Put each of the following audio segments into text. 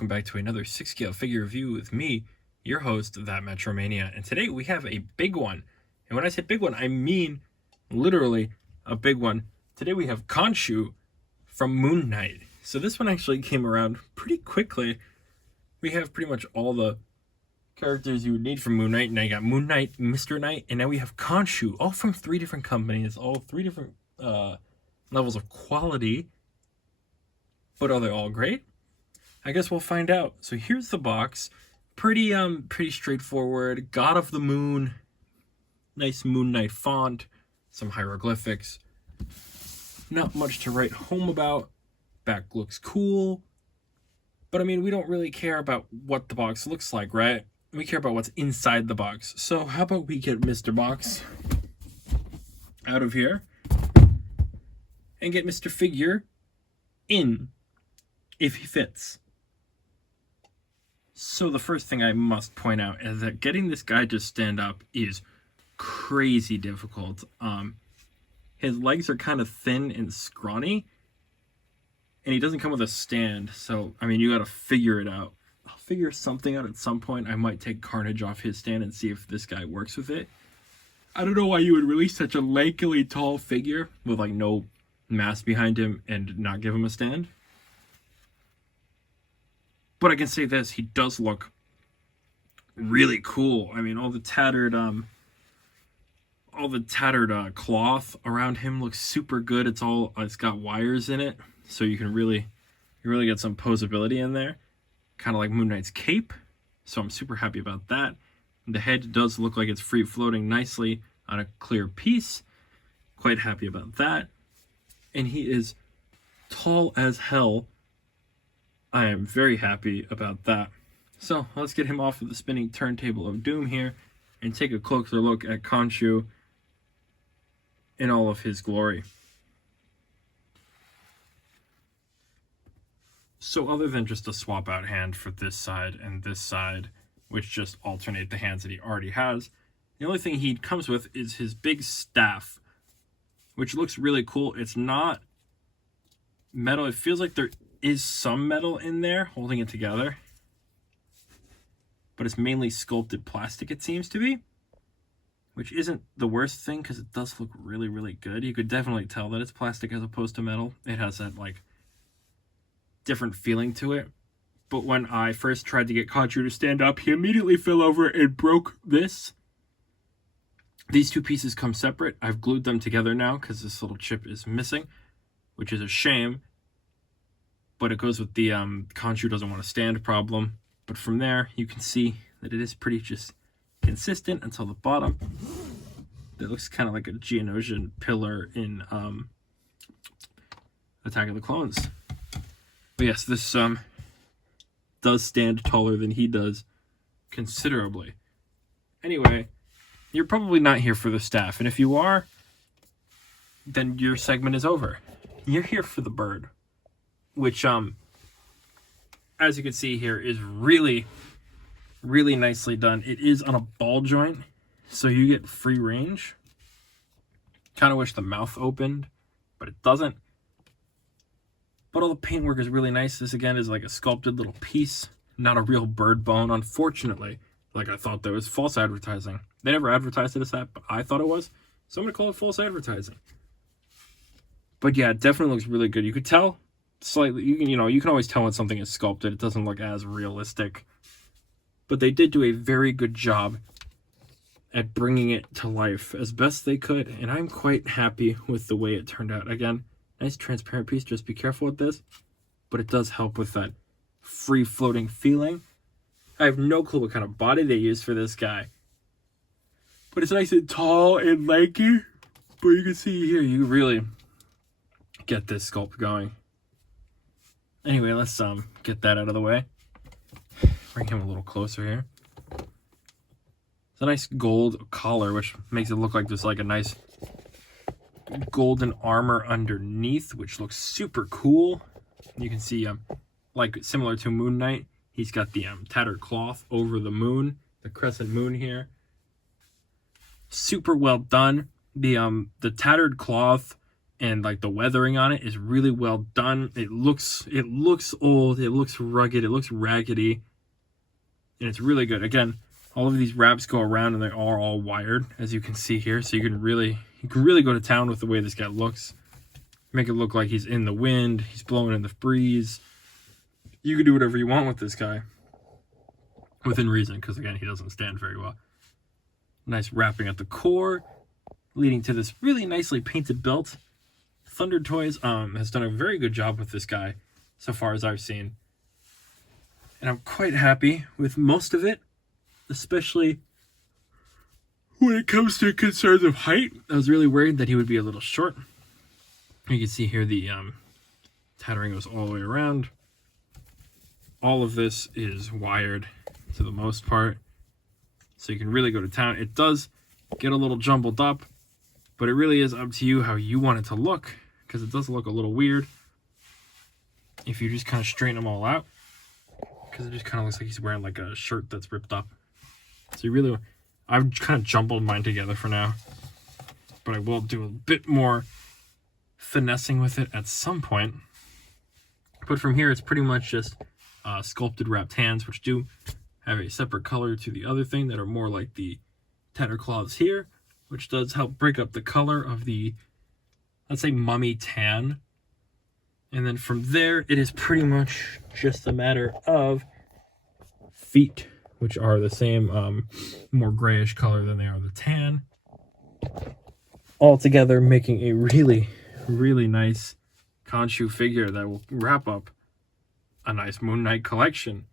welcome back to another 6-scale figure review with me, your host, That Metro Mania. And today we have a big one. And when I say big one, I mean literally a big one. Today we have Khonshu from Moon Knight. So this one actually came around pretty quickly. We have pretty much all the characters you would need from Moon Knight. Now you got Moon Knight, Mr. Knight, and now we have Khonshu, all from 3 different companies, all 3 different levels of quality. But are they all great? I guess we'll find out. So here's the box. Pretty straightforward. God of the Moon. Nice Moon Knight font. Some hieroglyphics. Not much to write home about. Back looks cool. But I mean, we don't really care about what the box looks like, right? We care about what's inside the box. So how about we get Mr. Box out of here and get Mr. Figure in, if he fits. So the first thing I must point out is that getting this guy to stand up is crazy difficult. His legs are kind of thin and scrawny, and he doesn't come with a stand. So, I mean, you got to figure it out. I'll figure something out at some point. I might take Carnage off his stand and see if this guy works with it. I don't know why you would release such a lankily tall figure with like no mass behind him and not give him a stand. But I can say this, he does look really cool. I mean, all the tattered cloth around him looks super good. It's got wires in it, so you really get some posability in there. Kind of like Moon Knight's cape. So I'm super happy about that. The head does look like it's free floating nicely on a clear piece. Quite happy about that. And he is tall as hell. I am very happy about that. So let's get him off of the spinning turntable of doom here and take a closer look at Khonshu in all of his glory. So other than just a swap out hand for this side and this side, which just alternate the hands that he already has, the only thing he comes with is his big staff, which looks really cool. It's not metal. It feels like there is some metal in there holding it together, but it's mainly sculpted plastic, it seems to be, which isn't the worst thing because it does look really good. You could definitely tell that it's plastic as opposed to metal. It has that like different feeling to it. But when I first tried to get Khonshu to stand up, he immediately fell over and broke this. These 2 pieces come separate. I've glued them together now because this little chip is missing, which is a shame. But it goes with the Khonshu doesn't want to stand problem. But from there, you can see that it is pretty just consistent until the bottom. That looks kind of like a Geonosian pillar in Attack of the Clones. But yes, this does stand taller than he does considerably. Anyway, you're probably not here for the staff. And if you are, then your segment is over. You're here for the bird, which as you can see here is really nicely done. It is on a ball joint, so you get free range. Kind of wish the mouth opened, but it doesn't. But all the paintwork is really nice. This again is like a sculpted little piece, not a real bird bone, unfortunately. Like I thought there was false advertising. They never advertised it as that, but I thought it was, so I'm gonna call it false advertising. But yeah, it definitely looks really good. You could tell slightly, you can always tell when something is sculpted. It doesn't look as realistic, but they did do a very good job at bringing it to life as best they could, and I'm quite happy with the way it turned out. Again, nice transparent piece, just be careful with this, but it does help with that free floating feeling. I have no clue what kind of body they used for this guy, but it's nice and tall and lanky. But you can see here, you really get this sculpt going. Anyway, let's get that out of the way. Bring him a little closer here. It's a nice gold collar, which makes it look like there's like a nice golden armor underneath, which looks super cool. You can see like similar to Moon Knight, he's got the tattered cloth over the moon, the crescent moon here. Super well done. The tattered cloth and like the weathering on it is really well done. It looks old, it looks rugged, it looks raggedy, and it's really good. Again, all of these wraps go around and they are all wired, as you can see here, so you can really go to town with the way this guy looks. Make it look like he's in the wind, he's blowing in the breeze. You can do whatever you want with this guy, within reason, because again, he doesn't stand very well. Nice wrapping at the core, leading to this really nicely painted belt. Thunder Toys has done a very good job with this guy, so far as I've seen. And I'm quite happy with most of it, especially when it comes to concerns of height. I was really worried that he would be a little short. You can see here the tattering goes all the way around. All of this is wired to the most part, so you can really go to town. It does get a little jumbled up, but it really is up to you how you want it to look, because it does look a little weird if you just kind of straighten them all out, because it just kind of looks like he's wearing like a shirt that's ripped up. So you really, I've kind of jumbled mine together for now, but I will do a bit more finessing with it at some point. But from here, it's pretty much just sculpted wrapped hands, which do have a separate color to the other thing that are more like the tatter cloths here, which does help break up the color of the, let's say, mummy tan. And then from there, it is pretty much just a matter of feet, which are the same, more grayish color than they are the tan. All together making a really, really nice Khonshu figure that will wrap up a nice Moon Knight collection.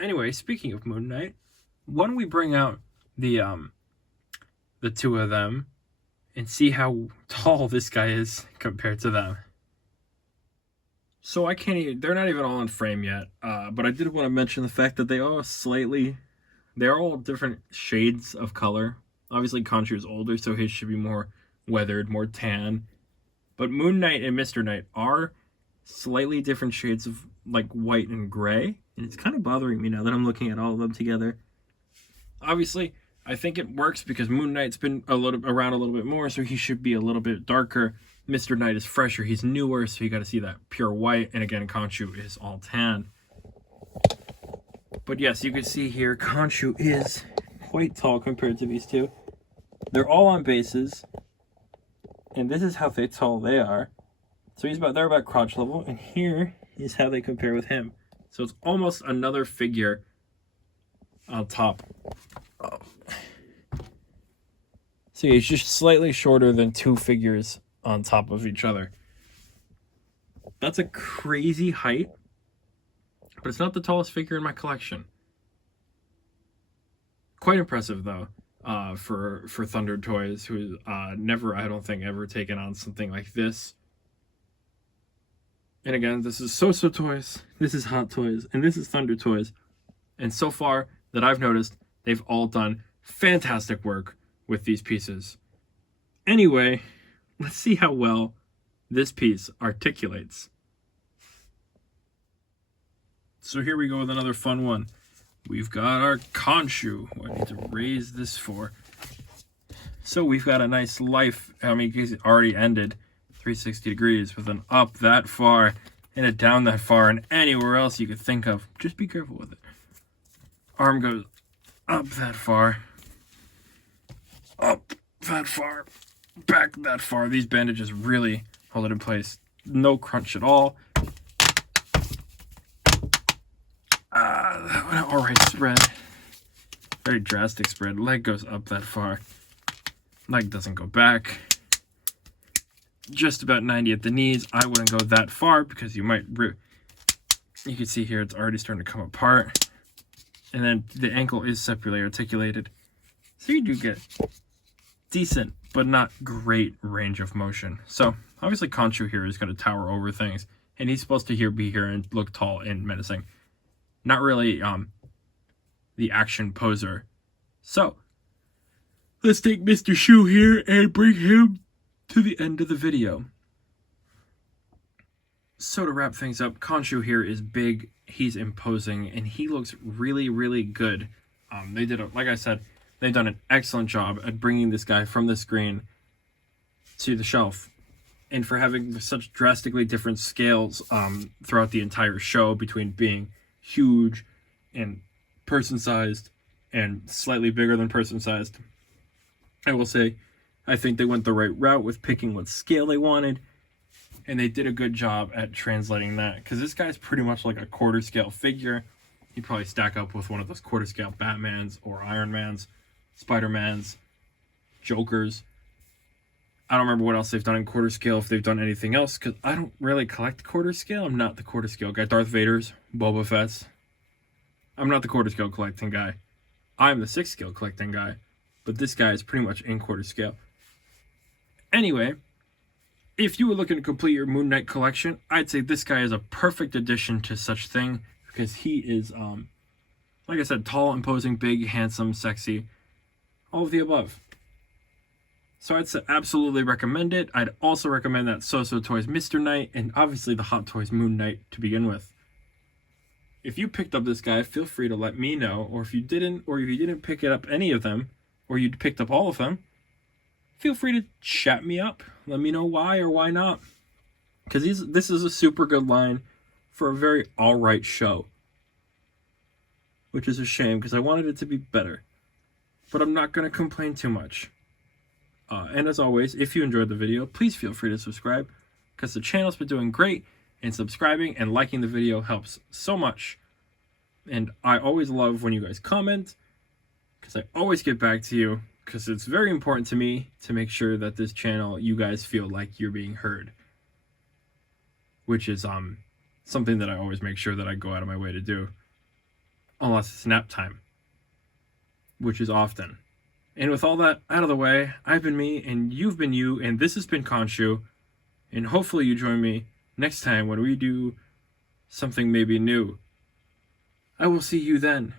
Anyway, speaking of Moon Knight, why don't we bring out the two of them and see how tall this guy is compared to them. So I can't even, they're not even all in frame yet, but I did want to mention the fact that they're all different shades of color. Obviously Khonshu is older, so his should be more weathered, more tan. But Moon Knight and Mr. Knight are slightly different shades of like white and gray, and it's kind of bothering me now that I'm looking at all of them together. Obviously, I think it works because Moon Knight's been around a little bit more, so he should be a little bit darker. Mr. Knight is fresher, he's newer, so you got to see that pure white, and again, Khonshu is all tan. But yes, you can see here, Khonshu is quite tall compared to these two. They're all on bases, and this is how tall they are. So they're about crotch level, and here is how they compare with him. So it's almost another figure on top. So he's just slightly shorter than two figures on top of each other. That's a crazy height, but it's not the tallest figure in my collection. Quite impressive though, for Thunder Toys, who never, I don't think, ever taken on something like this. And again, this is So-So Toys, this is Hot Toys, and this is Thunder Toys. And so far that I've noticed, they've all done fantastic work with these pieces. Anyway, let's see how well this piece articulates. So here we go with another fun one. We've got our Khonshu. I need to raise this for. So we've got a nice life. I mean, it's already ended 360 degrees with an up that far and a down that far and anywhere else you could think of. Just be careful with it. Arm goes up that far, up that far, back that far. These bandages really hold it in place. No crunch at all. Alright spread. Very drastic spread. Leg goes up that far. Leg doesn't go back. Just about 90 at the knees. I wouldn't go that far because you might rip. You can see here it's already starting to come apart. And then the ankle is separately articulated. So you do get decent, but not great range of motion. So obviously Khonshu here is going to tower over things. And he's supposed to be here and look tall and menacing. Not really the action poser. So let's take Mr. Shu here and bring him to the end of the video. So to wrap things up, Khonshu here is big, he's imposing, and he looks really, really good. Like I said, they've done an excellent job at bringing this guy from the screen to the shelf and for having such drastically different scales throughout the entire show, between being huge and person-sized and slightly bigger than person-sized. I will say, I think they went the right route with picking what scale they wanted, and they did a good job at translating that, because this guy's pretty much like a quarter scale figure. He'd probably stack up with one of those quarter scale Batmans or Iron Mans, Spider-Mans, Jokers. I don't remember what else they've done in quarter scale, if they've done anything else, because I don't really collect quarter scale. I'm not the quarter scale guy. Darth Vader's, Boba Fett's. I'm not the quarter scale collecting guy. I'm the 6 scale collecting guy, but this guy is pretty much in quarter scale. Anyway, if you were looking to complete your Moon Knight collection, I'd say this guy is a perfect addition to such thing, because he is, like I said, tall, imposing, big, handsome, sexy, all of the above. So I'd say absolutely recommend it. I'd also recommend that So-So Toys Mr. Knight, and obviously the Hot Toys Moon Knight to begin with. If you picked up this guy, feel free to let me know, or if you didn't pick up any of them, or you picked up all of them, feel free to chat me up. Let me know why or why not. Because this is a super good line for a very alright show. Which is a shame, because I wanted it to be better. But I'm not going to complain too much. And as always, if you enjoyed the video, please feel free to subscribe, because the channel's been doing great, and subscribing and liking the video helps so much. And I always love when you guys comment, because I always get back to you, because it's very important to me to make sure that this channel, you guys feel like you're being heard. Which is something that I always make sure that I go out of my way to do. Unless it's nap time. Which is often. And with all that out of the way, I've been me, and you've been you, and this has been Khonshu. And hopefully you join me next time when we do something maybe new. I will see you then.